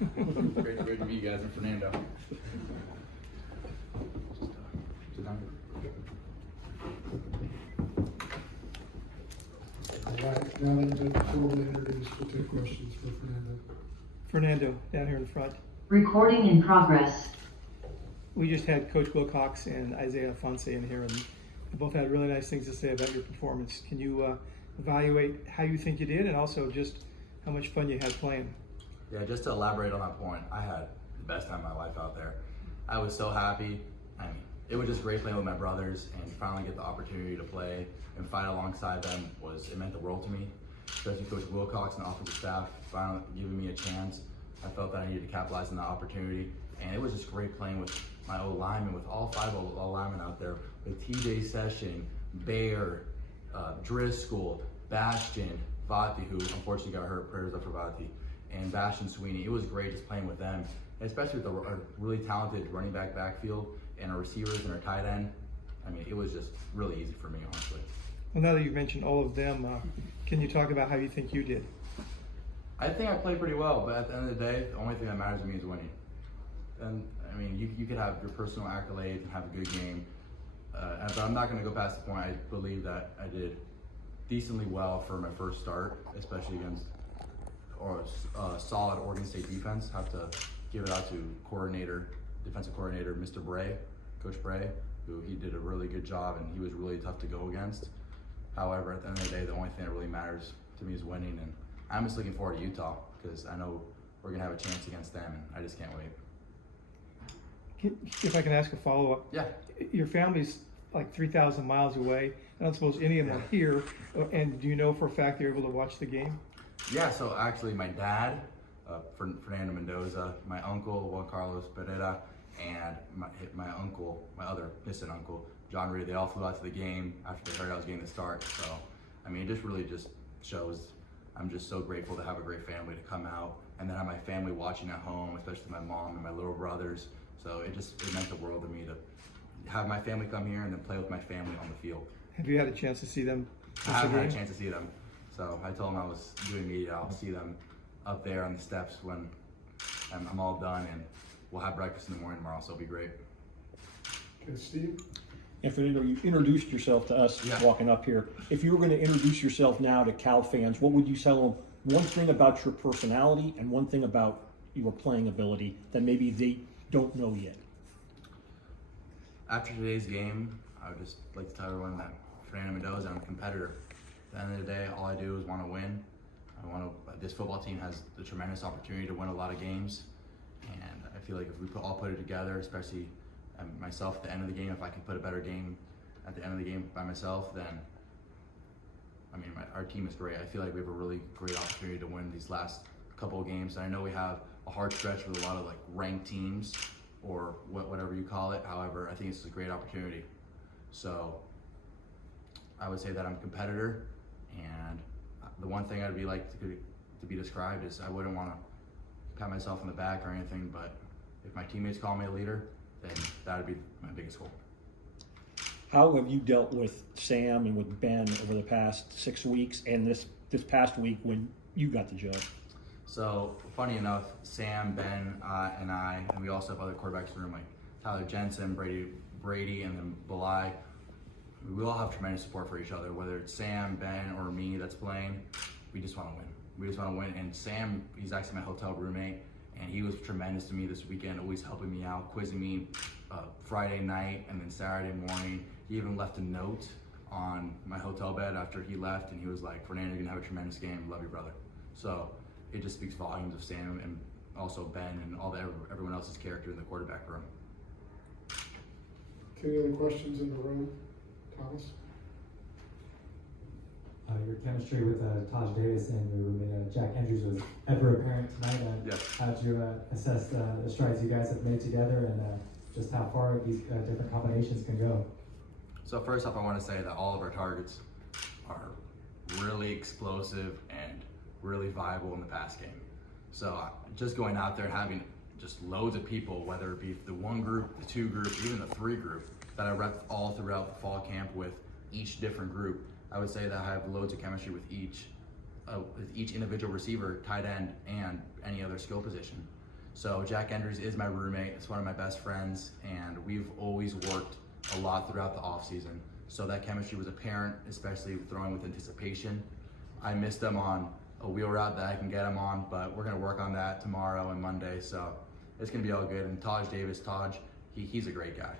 Great to meet you guys. I'm Fernando. All right, now that you've been formally introduced, we'll take questions for Fernando. Fernando, down here in the front. Recording in progress. We just had Coach Wilcox and Isaiah Fonse in here, and they both had really nice things to say about your performance. Can you evaluate how you think you did, and also just how much fun you had playing? Yeah, just to elaborate on that point, I had the best time of my life out there. I was so happy. I mean, it was just great playing with my brothers, and to finally get the opportunity to play and fight alongside them it meant the world to me. Especially Coach Wilcox and offensive staff finally giving me a chance. I felt that I needed to capitalize on the opportunity, and it was just great playing with my O-linemen, with all 5 O-linemen out there, with TJ Session, Bayer, Driscoll, Bastion, Vati, who unfortunately got hurt, prayers up for Vati, and Bastion Sweeney. It was great just playing with them, especially with our really talented running backfield and our receivers and our tight end. I mean, it was just really easy for me, honestly. Well, now that you've mentioned all of them, can you talk about how you think you did? I think I played pretty well, but at the end of the day, the only thing that matters to me is winning. And I mean, you could have your personal accolades and have a good game, but I'm not going to go past the point. I believe that I did decently well for my first start, especially against solid Oregon State defense. Have to give it out to defensive coordinator, Mr. Bray, Coach Bray, who he did a really good job, and he was really tough to go against. However, at the end of the day, the only thing that really matters to me is winning, and I'm just looking forward to Utah because I know we're going to have a chance against them, and I just can't wait. If I can ask a follow-up. Yeah. Your family's like 3,000 miles away. I don't suppose any of them are here. And do you know for a fact they're able to watch the game? Yeah, so actually my dad, Fernando Mendoza, my uncle, Juan Carlos Pereira, and my uncle, my other distant uncle, John Reed, they all flew out to the game after they heard I was getting the start. So, I mean, it just really just shows I'm just so grateful to have a great family to come out and then have my family watching at home, especially my mom and my little brothers. So it meant the world to me to have my family come here and then play with my family on the field. Have you had a chance to see them? I haven't had a chance to see them. So I told them I was doing media. I'll see them up there on the steps when I'm all done, and we'll have breakfast in the morning tomorrow, so it'll be great. Okay, Steve? And Fernando, you introduced yourself to us walking up here. If you were going to introduce yourself now to Cal fans, what would you tell them? One thing about your personality and one thing about your playing ability that maybe they don't know yet. After today's game, I would just like to tell everyone that Fernando Mendoza, I'm a competitor. At the end of the day, all I do is want to win. This football team has the tremendous opportunity to win a lot of games, and I feel like if we all put it together, especially myself at the end of the game, if I can put a better game at the end of the game by myself, then I mean, our team is great. I feel like we have a really great opportunity to win these last couple of games. And I know we have a hard stretch with a lot of like ranked teams or whatever you call it. However, I think it's a great opportunity. So I would say that I'm a competitor, and the one thing I'd be like to be described is I wouldn't want to pat myself on the back or anything, but if my teammates call me a leader, then that would be my biggest goal. How have you dealt with Sam and with Ben over the past 6 weeks and this past week when you got the job? So funny enough, Sam, Ben, and we also have other quarterbacks in the room like Tyler Jensen, Brady, and then Belai. We all have tremendous support for each other, whether it's Sam, Ben, or me that's playing. We just want to win. We just want to win. And Sam, he's actually my hotel roommate, and he was tremendous to me this weekend, always helping me out, quizzing me Friday night and then Saturday morning. He even left a note on my hotel bed after he left, and he was like, "Fernando, you're gonna have a tremendous game. Love you, brother." So it just speaks volumes of Sam and also Ben and everyone else's character in the quarterback room. Okay, any other questions in the room? Thomas? Your chemistry with Taj Davis and your roommate Jack Andrews was ever apparent tonight. How did you assess the strides you guys have made together and just how far these different combinations can go? So first off, I want to say that all of our targets are really explosive and really viable in the pass game. So just going out there and having just loads of people, whether it be the one group, the two group, even the three group, that I repped all throughout the fall camp with each different group. I would say that I have loads of chemistry with each individual receiver, tight end, and any other skill position. So Jack Andrews is my roommate. It's one of my best friends, and we've always worked a lot throughout the off season. So that chemistry was apparent, especially throwing with anticipation. I missed him on a wheel route that I can get him on, but we're gonna work on that tomorrow and Monday. So it's gonna be all good. And Taj Davis, he's a great guy.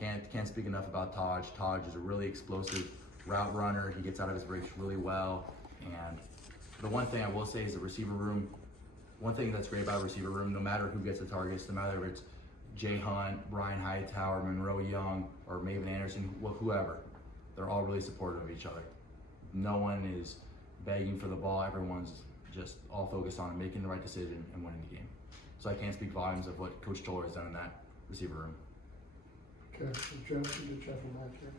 Can't speak enough about Taj. Taj is a really explosive route runner. He gets out of his breaks really well. And the one thing I will say is the receiver room. One thing that's great about a receiver room, no matter who gets the targets, no matter if it's Jay Hunt, Brian Hightower, Monroe Young, or Maven Anderson, whoever, they're all really supportive of each other. No one is begging for the ball. Everyone's just all focused on making the right decision and winning the game. So I can't speak volumes of what Coach Toller has done in that receiver room. Okay, Jeff and Mark here.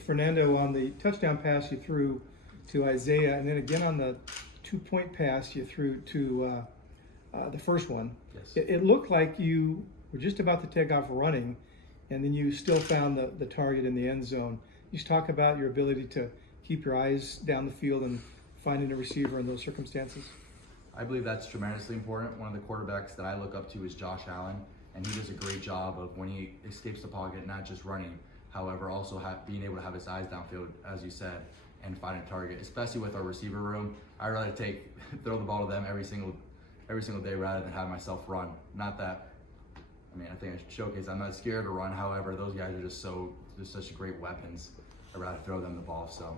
Fernando, on the touchdown pass you threw to Isaiah, and then again on the 2-point pass you threw to the first one. Yes. It looked like you were just about to take off running, and then you still found the target in the end zone. Just talk about your ability to keep your eyes down the field and finding a receiver in those circumstances. I believe that's tremendously important. One of the quarterbacks that I look up to is Josh Allen, and he does a great job of when he escapes the pocket, not just running, however, also being able to have his eyes downfield, as you said, and find a target. Especially with our receiver room, I'd rather throw the ball to them every single day rather than have myself run. Not that, I mean, I think I should showcase I'm not scared to run. However, those guys are just such great weapons. I'd rather throw them the ball. So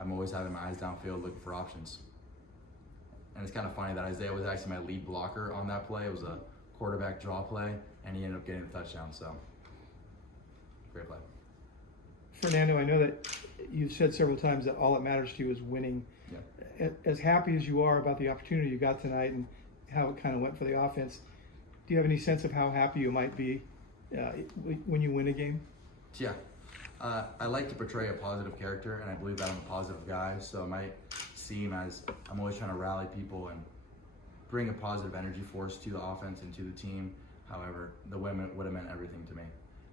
I'm always having my eyes downfield, looking for options. And it's kind of funny that Isaiah was actually my lead blocker on that play. It was a quarterback draw play, and he ended up getting a touchdown. So great play. Fernando, I know that you've said several times that all that matters to you is winning. Yeah. As happy as you are about the opportunity you got tonight and how it kind of went for the offense, do you have any sense of how happy you might be when you win a game? Yeah. I like to portray a positive character, and I believe that I'm a positive guy, so it might seem as I'm always trying to rally people and bring a positive energy force to the offense and to the team. However, the win would have meant everything to me.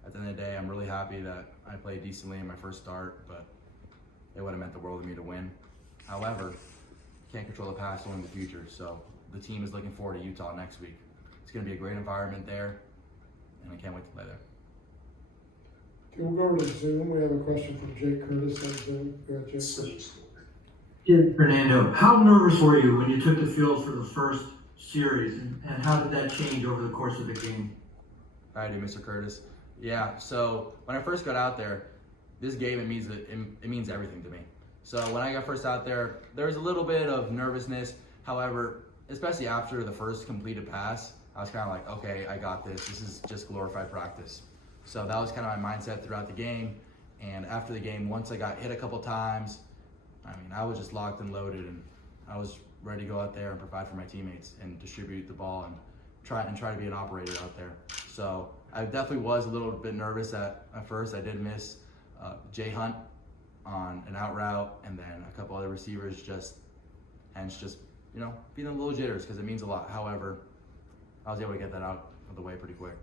At the end of the day, I'm really happy that I played decently in my first start, but it would have meant the world to me to win. However, can't control the past, only the future, so the team is looking forward to Utah next week. It's going to be a great environment there, and I can't wait to play there. Okay, we'll go over to Zoom. We have a question from Jake Curtis on Zoom. Go ahead, Jake. Yeah, Fernando, how nervous were you when you took the field for the first series, and how did that change over the course of the game? I do, Mr. Curtis. Yeah, so when I first got out there, this game, it means everything to me. So when I got first out there was a little bit of nervousness. However, especially after the first completed pass, I was kind of like, okay, I got this. This is just glorified practice. So that was kind of my mindset throughout the game. And after the game, once I got hit a couple times, I mean, I was just locked and loaded, and I was ready to go out there and provide for my teammates and distribute the ball and try to be an operator out there. So I definitely was a little bit nervous at first. I did miss Jay Hunt on an out route, and then a couple other receivers feeling a little jitters because it means a lot. However, I was able to get that out of the way pretty quick.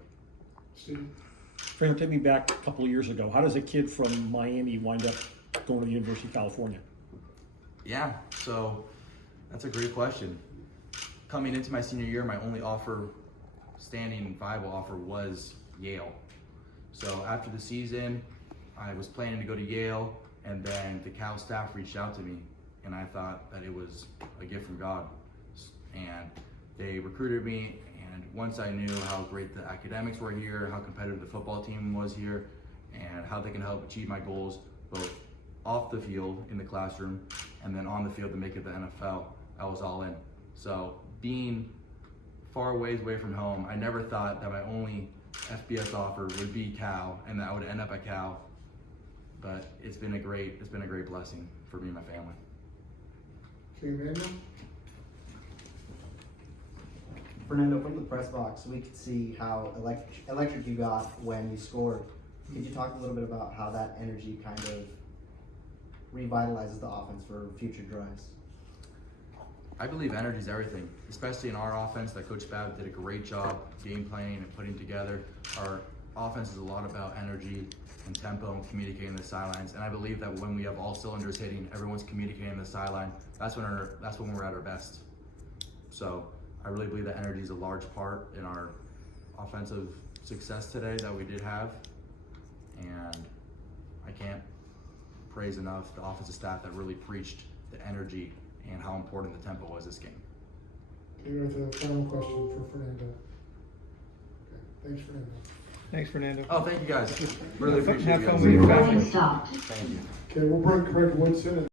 Steve? Fernando, take me back a couple of years ago. How does a kid from Miami wind up going to the University of California? Yeah, so that's a great question. Coming into my senior year, my only standing viable offer was Yale. So after the season, I was planning to go to Yale, and then the Cal staff reached out to me, and I thought that it was a gift from God. And they recruited me, and once I knew how great the academics were here, how competitive the football team was here, and how they can help achieve my goals, both off the field in the classroom and then on the field to make it to the NFL, I was all in. So being far ways away from home, I never thought that my only FBS offer would be Cal and that I would end up at Cal. But it's been a great blessing for me and my family. Okay, Emmanuel? Fernando, from the press box, we could see how electric you got when you scored. Could you talk a little bit about how that energy kind of revitalizes the offense for future drives? I believe energy is everything, especially in our offense that Coach Babb did a great job game planning and putting together. Our offense is a lot about energy and tempo and communicating the sidelines. And I believe that when we have all cylinders hitting, everyone's communicating the sideline, that's when we're at our best. So I really believe that energy is a large part in our offensive success today that we did have. And I can't praise enough the offensive staff that really preached the energy and how important the tempo was this game. Okay, with a final question for Fernando. Okay, thanks, Fernando. Thanks, Fernando. Oh, thank you guys. Really appreciate Have you fun guys. with your Recording family. stopped. Thank you. Okay, we'll bring Craig Woodson and